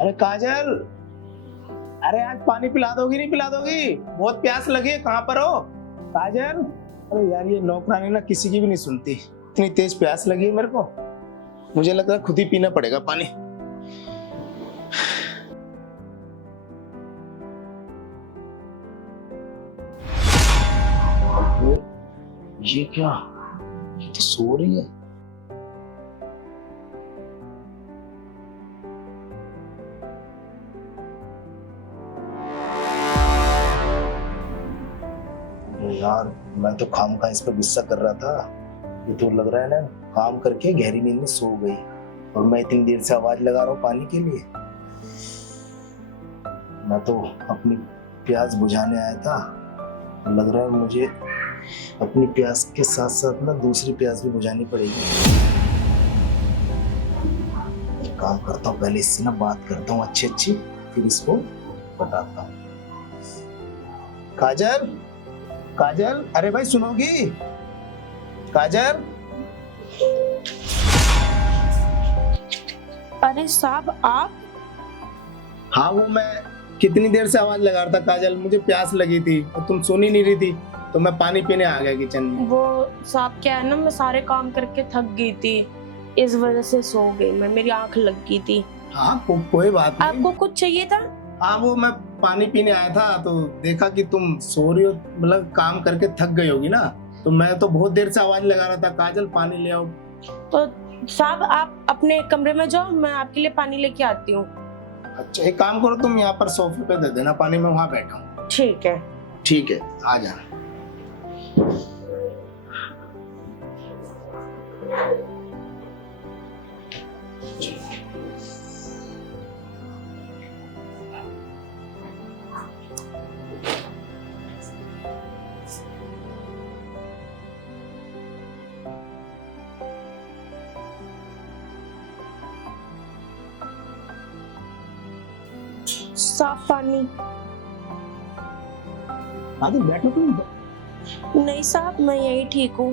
अरे काजल, अरे आज पानी पिला दोगी नहीं पिला दोगी? बहुत प्यास लगी है, कहाँ पर हो काजल? अरे यार ये नौकरानी ना किसी की भी नहीं सुनती, इतनी तेज प्यास लगी है मेरे को। मुझे लग रहा है खुद ही पीना पड़ेगा पानी। ये क्या, ये तो सो रही है। यार मैं तो खामखा इस पर गुस्सा कर रहा था। ये तो लग रहा है ना काम करके गहरी नींद में सो गई, और मैं इतनी देर से आवाज लगा रहा हूँ पानी के लिए। मैं तो अपनी प्यास बुझाने आया था, लग रहा है मुझे अपनी प्यास के साथ साथ ना दूसरी प्यास भी बुझानी पड़ेगी। एक काम करता हूँ, पहले इससे ना बात करता हूँ अच्छी अच्छी, फिर इसको बताता हूँ। काजल, काजल, अरे भाई सुनोगी काजल? अरे साहब आप? हाँ वो मैं कितनी देर से आवाज लगा रहा था काजल, मुझे प्यास लगी थी और तुम सुन ही नहीं रही थी, तो मैं पानी पीने आ गया किचन में। वो साहब क्या है ना, मैं सारे काम करके थक गई थी, इस वजह से सो गई मैं, मेरी आंख लग गई थी। हाँ कोई बात नहीं। आपको कुछ चाहिए था? हाँ वो मैं पानी पीने आया था तो देखा कि तुम सो रही हो, मतलब काम करके थक गई होगी ना, तो मैं तो बहुत देर से आवाज लगा रहा था काजल पानी ले आओ। तो साहब आप अपने कमरे में जाओ, मैं आपके लिए पानी लेके आती हूँ। अच्छा एक काम करो, तुम यहाँ पर सोफे पे दे देना पानी, मैं वहाँ बैठा हूँ। ठीक है। ठीक है आ जाना। साफ पानी। आगे बैठो तुम। नहीं साहब मैं यही ठीक हूँ।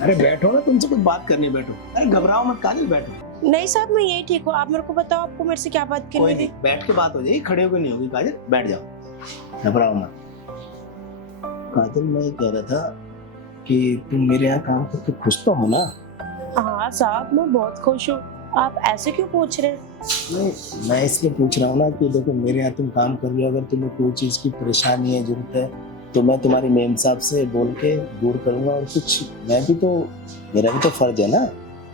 अरे बैठो ना, तुमसे कुछ बात करनी है, बैठो। अरे घबराओ मत काजल, बैठो। नहीं साहब मैं यही ठीक हूँ, आप मेरे को बताओ आपको मेरे से क्या बात कोई करनी नहीं, थी? बैठ के बात हो जाएगी, खड़े होकर नहीं होगी काजल, बैठ जाओ, घबराओ मत। काजल मैं ये कह रहा था कि तुम मेरे यहाँ काम करके खुश तो हो ना? हाँ साहब मैं बहुत खुश हूँ, आप ऐसे क्यों पूछ रहे हैं? नहीं मैं इसलिए पूछ रहा हूँ ना कि देखो मेरे यहाँ तुम काम कर रहे हो, अगर तुम्हें कोई चीज की परेशानी है, जरूरत है, तो मैं तुम्हारी मेम साहब से बोल के दूर करूंगा। और कुछ मैं भी तो, मेरा भी तो फर्ज है ना,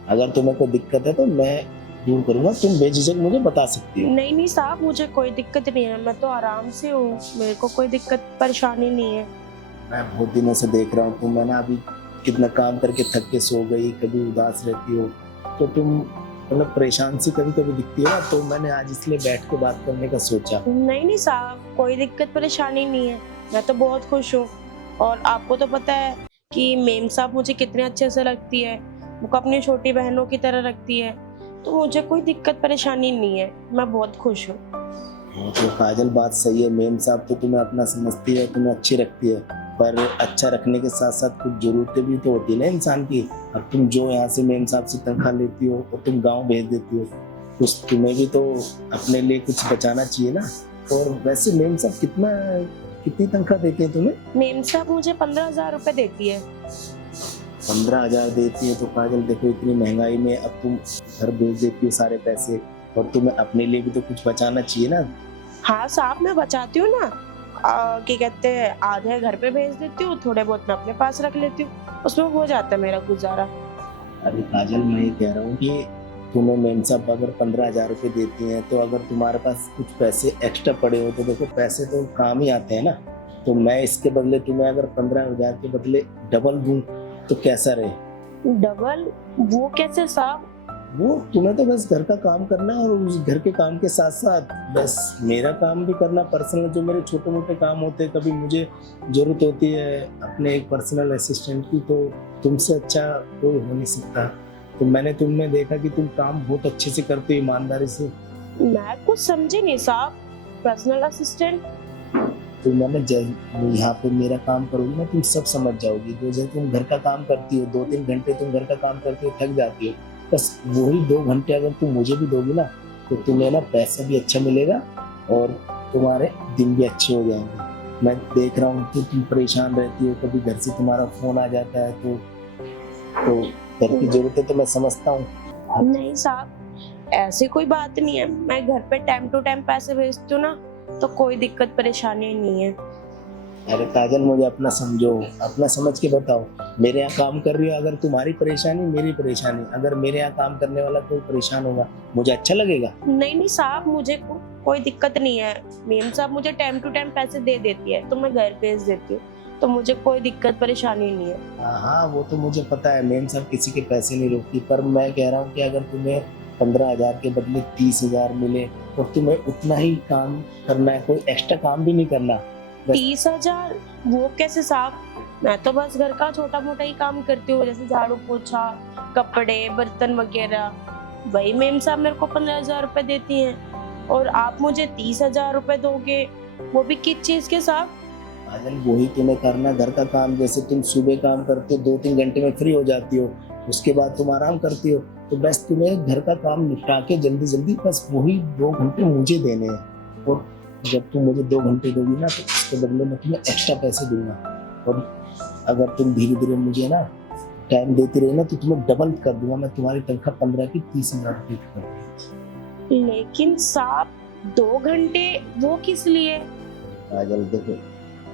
अगर तुम्हें कोई दिक्कत है तो मैं दूर करूंगा, तुम बेझिझक मुझे बता सकती हो। नहीं नहीं साहब मुझे कोई दिक्कत नहीं है, मैं तो आराम से हूँ, मेरे को कोई दिक्कत परेशानी नहीं है। मैं बहुत दिनों से देख रहा हूँ, तुम है ना अभी कितना काम करके थक के सो गई, कभी उदास रहती हो, तो तुम मतलब परेशान सी कभी कभी दिखती है ना, तो मैंने आज इसलिए बैठ के बात करने का सोचा। नहीं नहीं साहब कोई दिक्कत परेशानी नहीं है, मैं तो बहुत खुश हूँ। और आपको तो पता है कि मेम साहब मुझे कितने अच्छे से रखती है, वो अपनी छोटी बहनों की तरह रखती है, तो मुझे कोई दिक्कत परेशानी नहीं है, मैं बहुत खुश हूँ। तो काजल बात सही है, मेम साहब तो तुम्हें अपना समझती है, तुम्हें अच्छी रखती है, पर अच्छा रखने के साथ साथ कुछ जरूरतें भी तो होती है ना इंसान की। अब तुम जो यहाँ से मेम साहब से तनख्वाह लेती हो और तुम गांव भेज देती हो, कुछ तुम्हें भी तो अपने लिए कुछ बचाना चाहिए ना। और वैसे मेम साहब कितनी तनख्वाह देती है तुम्हें? मेम साहब मुझे 15,000 रुपए देती है। 15,000 देती है? तो काजल देखो इतनी महंगाई में अब तुम घर भेज देती हो सारे पैसे, और तुम्हें अपने लिए भी तो कुछ बचाना चाहिए ना। हाँ साहब मैं बचाती हूँ ना, क्या कहते हैं, आधे घर पे भेज देती हूँ, थोड़े बहुत मैं अपने पास रख लेती हूँ, उसमें हो जाता है मेरा गुजारा। अरे काजल मैं ये कह रहा हूँ कि तुम्हें मेम साहब अगर 15,000 रुपये देती हैं, तो अगर तुम्हारे पास कुछ पैसे एक्स्ट्रा पड़े हो तो देखो पैसे तो काम ही आते हैं ना। तो मैं इसके बदले तुम्हें अगर 15,000 के बदले डबल दूं तो कैसा रहे? डबल? वो कैसे साहब? वो तुम्हें तो बस घर का काम करना, और उस घर के काम के साथ साथ बस मेरा काम भी करना, पर्सनल जो मेरे छोटे मोटे काम होते हैं, कभी मुझे जरूरत होती है अपने एक पर्सनल असिस्टेंट की, तो तुमसे अच्छा कोई हो नहीं सकता। तो मैंने तुमने देखा कि तुम काम बहुत अच्छे से करते हो, ईमानदारी से। मैं कुछ समझी नहीं साहब, पर्सनल असिस्टेंट? तो मैंने यहाँ पे मेरा काम करोगी ना, तुम सब समझ जाओगी। तो जैसे तुम घर का काम करती हो, 2-3 घंटे तुम घर का काम करती हो, थक जाती हो, बस वही 2 घंटे अगर तुम मुझे भी दोगी ना, तो तुम्हें ना पैसा भी अच्छा मिलेगा और तुम्हारे दिन भी अच्छे हो जाएंगे। मैं देख रहा हूँ कि तुम परेशान रहती हो, कभी घर से तुम्हारा फोन आ जाता है तो घर की जरूरतें तो मैं समझता हूँ। नहीं साहब, ऐसी कोई बात नहीं है। मैं घर पे टाइम टू टाइम पैसे भेजती हूँ ना, तो कोई दिक्कत परेशानी नहीं है। अरे काजल, मुझे अपना समझो, अपना समझ के बताओ। मेरे यहाँ काम कर रही हो, अगर तुम्हारी परेशानी मेरी परेशानी, अगर मेरे यहाँ काम करने वाला कोई परेशान होगा मुझे अच्छा लगेगा? नहीं नहीं साहब, मुझे कोई दिक्कत नहीं है। मेम साहब मुझे टाइम टू टाइम पैसे दे देती है, तो मैं घर भेज देती हूँ, तो मुझे कोई दिक्कत परेशानी नहीं है। हाँ, वो तो मुझे पता है, मेम साहब किसी के पैसे नहीं रोकती। पर मैं कह रहा हूँ कि अगर तुम्हें 15,000 के बदले 30,000 मिले तो तुम्हें उतना ही काम करना है, कोई एक्स्ट्रा काम भी नहीं करना। 30,000? वो कैसे साहब? मैं तो बस घर का छोटा मोटा ही काम करती हूँ, जैसे झाड़ू पोछा, कपड़े बर्तन वगैरह। वही मेम साहब मेरे को 15,000 रुपए देती हैं, और आप मुझे 30,000 रुपए दोगे, वो भी किस चीज के साहब? काजल, वही तुम्हें करना, घर का काम। जैसे तुम सुबह काम करते हो, 2-3 घंटे में फ्री हो जाती हो, उसके बाद तुम आराम करती हो, तो बस तुम्हें घर का काम निपटा के जल्दी जल्दी बस वही 2 घंटे मुझे देने हैं। और जब तुम मुझे 2 घंटे दोगी ना, तो उसके बदले में तुम्हें एक्स्ट्रा पैसे दूंगा। और अगर तुम धीरे धीरे मुझे ना टाइम देती रही ना, तो तुम्हें डबल कर दूंगा। मैं तुम्हारी तनख्वाह 15 की 30,000 रुपये कर दूंगा। लेकिन साहब 2 घंटे वो किस लिए? काजल देखो,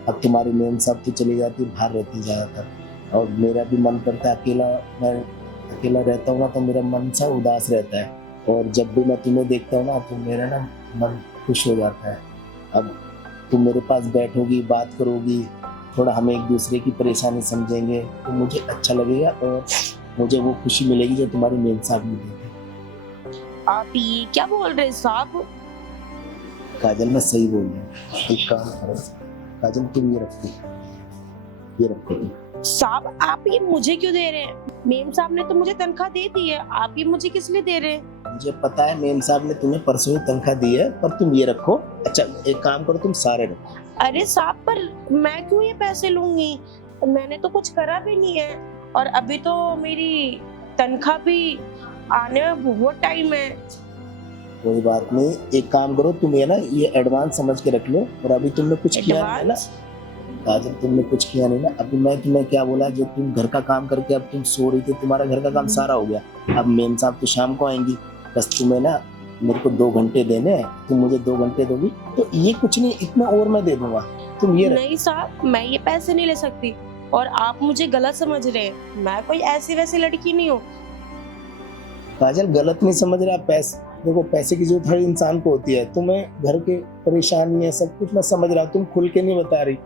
अब तुम्हारी मेम साहब तो चली जाती, बाहर रहती है ज़्यादातर, और मेरा भी मन करता है अकेला। मैं अकेला रहता हूँ ना, तो मेरा मन सा उदास रहता है, और जब भी मैं तुम्हें देखता हूँ ना, तो मेरा ना मन खुश हो जाता है। अब तुम मेरे पास बैठोगी, बात करोगी, थोड़ा हम एक दूसरे की परेशानी समझेंगे, तो मुझे अच्छा लगेगा और मुझे वो खुशी मिलेगी जो तुम्हारी मेम साहब मिलेगी। आप ये क्या बोल रहे हैं साहब? काजल, मैं सही बोल रहा हूँ। एक काम करो काजल, तुम ये रखो, ये रखो तुम। साहब आप ये मुझे क्यों दे रहे हैं? मेम साहब ने तो मुझे तनख्वाह दे दी है, आप ये मुझे किस लिए दे रहे हैं? मुझे पता है मेम साहब ने तुम्हें परसों ही तनख्वाह दी है, पर तुम ये रखो। अच्छा, एक काम करो, तुम सारे रखो। अरे साहब, पर मैं क्यों ये पैसे लूंगी? मैंने तो कुछ करा भी नहीं है, और अभी तो मेरी तनख्वाह भी आने में बहुत टाइम है। कोई बात नहीं, एक काम करो, तुम ये एडवांस समझ के रख लो। और अभी तुमने कुछ किया नहीं है ना काजल, तुमने कुछ किया नहीं ना। अभी मैं तुम्हें क्या बोला, जो तुम घर का काम करके अब तुम सो रही थी, तुम्हारा घर का काम सारा हो गया। अब मेम साहब तो शाम को आएंगी, बस तुम्हें ना मेरे को 2 घंटे देने हैं, तुम मुझे 2 घंटे दोगी, तो ये कुछ नहीं, इतना और मैं दे दूंगा। तुम ये नहीं साहब, मैं ये पैसे नहीं ले सकती, और आप मुझे गलत समझ रहे हैं। मैं कोई ऐसी वैसी लड़की नहीं हूँ। काजल, गलत नहीं समझ रहा। देखो, पैसे की जरूरत हर इंसान को होती है। तुम्हें घर के परेशानी है, सब कुछ मैं समझ रहा हूँ, तुम खुल के नहीं बता रही।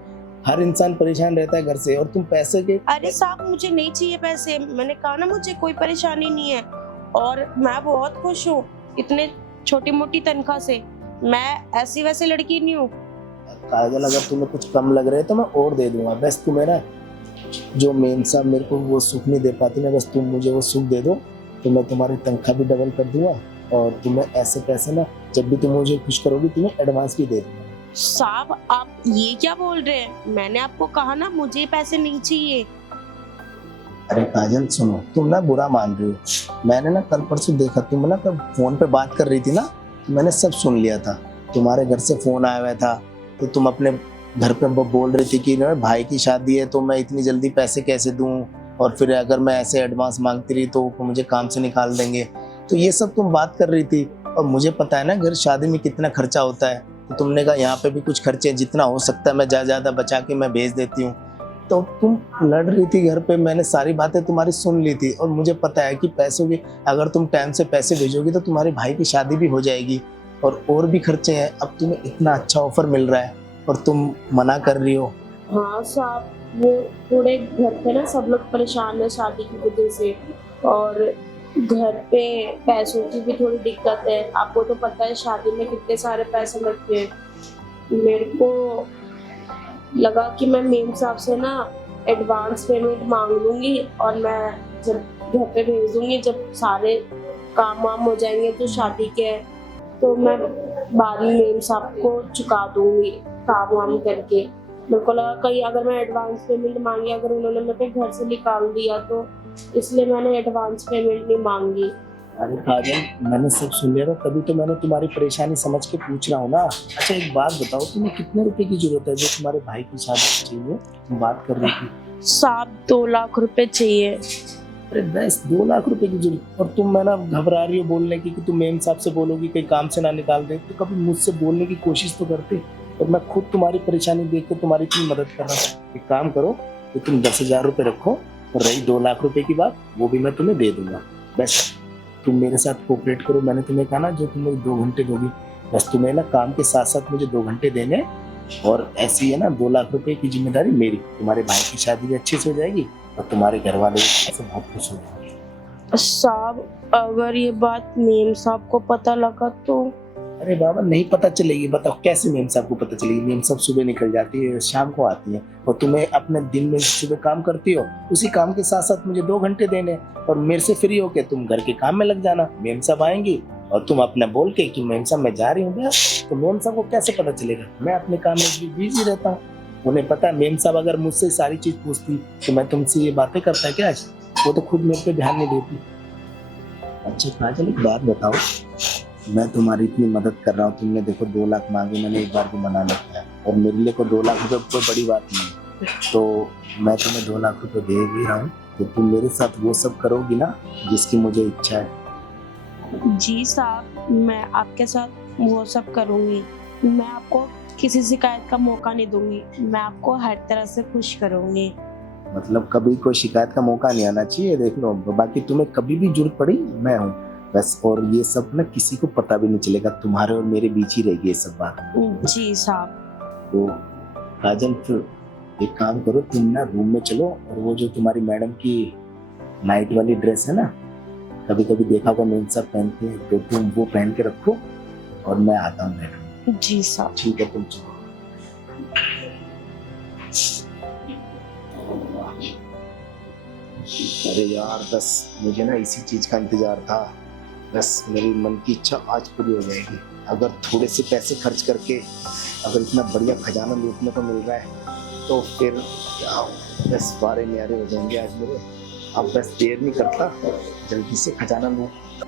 हर इंसान परेशान रहता है घर से, और तुम पैसे के। अरे साहब, मुझे नहीं चाहिए पैसे। मैंने कहा ना, मुझे कोई परेशानी नहीं है, और मैं बहुत खुश हूँ इतने छोटी मोटी तनख्वाह से। मैं ऐसी वैसी लड़की नहीं हूँ। काजल, अगर तुम्हें कुछ कम लग रहा है तो मैं और दे दूंगा। बस तुम्हें ना जो मेम साहब मेरे को वो सुख नहीं दे पाती ना, बस तुम मुझे वो सुख दे दो, तो मैं तुम्हारी तनख्वाह भी डबल कर दूंगा। और तुम्हें ऐसे पैसे ना, जब भी तुम मुझे खुश करोगी, तुम्हें एडवांस भी दे दूंगा। साहब आप ये क्या बोल रहे हैं? मैंने आपको कहा ना, मुझे पैसे नहीं चाहिए। अरे काजल सुनो, तुम ना बुरा मान रही हो। मैंने ना कल परसों देखा, तुम ना कब फोन पे बात कर रही थी ना, तो मैंने सब सुन लिया था। तुम्हारे घर से फोन आया हुआ था, तो तुम अपने घर पे बोल रही थी कि ना भाई की शादी है, तो मैं इतनी जल्दी पैसे कैसे दूं, और फिर अगर मैं ऐसे एडवांस मांगती रही तो मुझे काम से निकाल देंगे। तो ये सब तुम बात कर रही थी, और मुझे पता है ना घर शादी में कितना खर्चा होता है। तो तुमने कहा यहाँ पे भी कुछ खर्चे, जितना हो सकता है मैं ज़्यादा बचा के मैं भेज देती हूँ। तो तुम लड़ रही थी घर पे, मैंने सारी बातें तुम्हारी सुन ली थी, और मुझे पता है कि पैसों की, अगर तुम टाइम से पैसे भेजोगी तो तुम्हारे भाई की शादी भी हो जाएगी, और भी खर्चे हैं। अब तुम्हें इतना अच्छा ऑफर मिल रहा है और तुम मना कर रही हो। हाँ साहब, वो थोड़े घर पे ना सब लोग परेशान है शादी की वजह से, और घर पे पैसों की भी थोड़ी दिक्कत है। आपको तो पता है शादी में कितने सारे पैसे लगते हैं। मेरे को लगा कि मैं मेम साहब से ना एडवांस पेमेंट मांग लूंगी, और मैं जब घर पे भेज दूंगी, जब सारे काम वाम हो जाएंगे तो शादी के, तो मैं बाद में मेम साहब को चुका दूंगी काम वाम करके। मेरे को लगा कहीं अगर मैं एडवांस पेमेंट मांगी, अगर उन्होंने मेरे को घर से निकाल दिया, तो इसलिए मैंने एडवांस पेमेंट नहीं मांगी। अरे काजल, मैंने सब सुन लिया था, तभी तो मैंने तुम्हारी परेशानी समझ के पूछ रहा हूँ ना। अच्छा एक बात बताओ, तुम्हें कितने रुपए की जरूरत है जो तुम्हारे भाई की शादी चाहिए? तुम बात कर रही थी। साहब 2 लाख रुपए चाहिए। अरे बस 2 लाख रुपए की जरूरत, और तुम मैं ना घबरा रही हो बोलने की कि तुम मेम साहब से बोलोगी कहीं काम से ना निकाल दे, तो कभी मुझसे बोलने की कोशिश तो करते। और मैं खुद तुम्हारी परेशानी देख के तुम्हारी इतनी मदद कर रहा था। एक काम करो कि तुम 10,000 रुपये रखो, और रही 2 लाख रुपए की बात, वो भी मैं तुम्हें दे दूंगा। बस तुम मेरे साथ कोऑपरेट करो। मैंने तुम्हें कहा ना, जो तुम मुझे 2 घंटे दोगी, बस तुम्हें ना काम के साथ साथ मुझे 2 घंटे देने। और ऐसी है ना, 2 लाख रुपए की जिम्मेदारी मेरी। तुम्हारे भाई की शादी भी अच्छे से हो जाएगी, और तुम्हारे घर वाले भी ऐसे बहुत खुश हो जाएंगे। साहब अगर ये बात मेम साहब को पता लगा तो? अरे बाबा, नहीं पता चलेगी? बताओ कैसे मेम साहब को पता चलेगी? मेम साहब सुबह निकल जाती है, शाम को आती है, और तुम्हें अपने दिन में सुबह काम करती हो, उसी काम के साथ साथ मुझे 2 घंटे देने, और मेरे से फ्री होके तुम घर के काम में लग जाना। मेम साहब आएंगी और तुम अपना बोल के कि मेम साहब मैं जा रही हूँ भैया, तो मेम साहब को कैसे पता चलेगा? मैं अपने काम में बिजी रहता हूँ। उन्हें पता है मेम साहब अगर मुझसे सारी चीज पूछती तो मैं तुमसे ये बातें करता क्या आज? वो तो खुद मेरे पे ध्यान नहीं देती। अच्छा काजल, एक बात बताओ, मैं तुम्हारी इतनी मदद कर रहा हूँ, तुमने देखो 2 लाख मांगे, मैंने एक बार भी मना नहीं किया, और मेरे लिए को 2 लाख रुपए कोई बड़ी बात नहीं है। तो मैं तुम्हें 2 लाख रुपए दे भी रहा हूँ, तो तुम मेरे साथ वो सब करोगी ना जिसकी मुझे इच्छा है? जी साहब, मैं आपके साथ वो सब करूंगी। मैं आपको किसी शिकायत का मौका नहीं दूंगी। मैं आपको हर तरह से खुश करूंगी। मतलब कभी कोई शिकायत का मौका नहीं आना चाहिए, देख लो। बाकी तुम्हें कभी भी जरूरत पड़ी मैं हूँ बस। और ये सब ना किसी को पता भी नहीं चलेगा, तुम्हारे और मेरे बीच ही रहेगी ये सब बात। जी साहब। तो काजल, फिर एक काम करो, तुम ना रूम में चलो, और वो जो तुम्हारी मैडम की नाइट वाली ड्रेस है ना, कभी कभी देखा होगा मेम साहब पहनते हैं, तो तुम वो पहन के रखो, और मैं आता हूँ मैडम। जी साहब। ठीक है, तुम चलो। अरे यार, बस मुझे ना इसी चीज का इंतजार था। बस मेरी मन की इच्छा आज पूरी हो जाएगी। अगर थोड़े से पैसे खर्च करके अगर इतना बढ़िया खजाना लूटने को मिल रहा है, तो फिर क्या, बस बारे न्यारे हो जाएंगे आज मेरे। अब बस देर नहीं करता, जल्दी से खजाना लूट